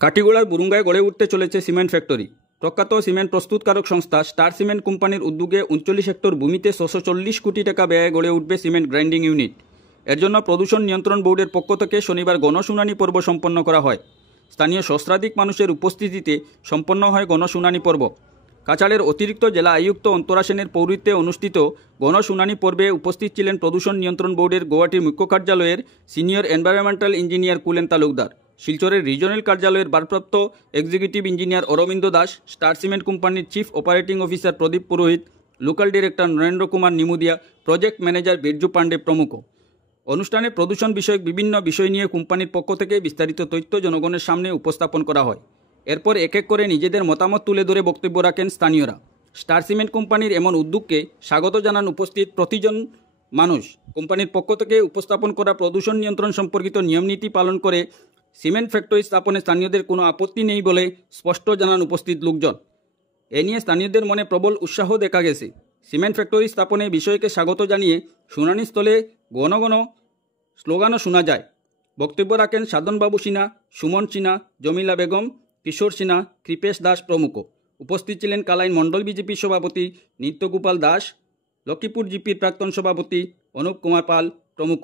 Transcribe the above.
কাটিগোড়ার বুরুঙ্গায় গড়ে উঠতে চলেছে সিমেন্ট ফ্যাক্টরি। প্রখ্যাত সিমেন্ট প্রস্তুতকারক সংস্থা স্টার সিমেন্ট কোম্পানির উদ্যোগে 39 হেক্টর ভূমিতে 640 কোটি টাকা ব্যয়ে গড়ে উঠবে সিমেন্ট গ্রাইন্ডিং ইউনিট। এর জন্য প্রদূষণ নিয়ন্ত্রণ বোর্ডের পক্ষ থেকে শনিবার গণশুনানি পর্ব সম্পন্ন করা হয়। স্থানীয় সহস্রাধিক মানুষের উপস্থিতিতে সম্পন্ন হয় গণশুনানি পর্ব। কাছাড়ের অতিরিক্ত জেলা আয়ুক্ত অন্তরা সেনের পৌরোহিত্যে অনুষ্ঠিত গণশুনানি পর্বে উপস্থিত ছিলেন প্রদূষণ নিয়ন্ত্রণ বোর্ডের গুয়াহাটির মুখ্য কার্যালয়ের senior environmental engineer Kulen Talukdar, শিলচরের রিজনাল কার্যালয়ের ভারপ্রাপ্ত executive engineer Arabinda Das, star cement কোম্পানির chief operating officer Pradip Purohit, local director Narendra Kumar Nimudia, project manager Birju Pandey প্রমুখ। অনুষ্ঠানে প্রদূষণ বিষয়ক বিভিন্ন বিষয় নিয়ে কোম্পানির পক্ষ থেকে বিস্তারিত তথ্য জনগণের সামনে উপস্থাপন করা হয়। এরপর এক এক করে নিজেদের মতামত তুলে ধরে বক্তব্য রাখেন স্থানীয়রা। স্টার সিমেন্ট কোম্পানির এমন উদ্যোগকে স্বাগত জানান উপস্থিত প্রতিজন মানুষ। কোম্পানির পক্ষ থেকে উপস্থাপন করা প্রদূষণ নিয়ন্ত্রণ সম্পর্কিত নিয়মনীতি পালন করে সিমেন্ট ফ্যাক্টরি স্থাপনে স্থানীয়দের কোনো আপত্তি নেই বলে স্পষ্ট জানান উপস্থিত লোকজন। এ নিয়ে স্থানীয়দের মনে প্রবল উৎসাহ দেখা গেছে। সিমেন্ট ফ্যাক্টরি স্থাপনে বিষয়কে স্বাগত জানিয়ে শুনানিস্থলে ঘন ঘন স্লোগানও শোনা যায়। বক্তব্য রাখেন সাধনবাবু সিনহা, সুমন সিনহা, জমিলা বেগম, কিশোর সিনহা, কৃপেশ দাস প্রমুখ। উপস্থিত ছিলেন কালাইন মণ্ডল বিজেপির সভাপতি নিত্যগোপাল দাস, লক্ষ্মীপুর জিপির প্রাক্তন সভাপতি অনুপ কুমার পাল প্রমুখ।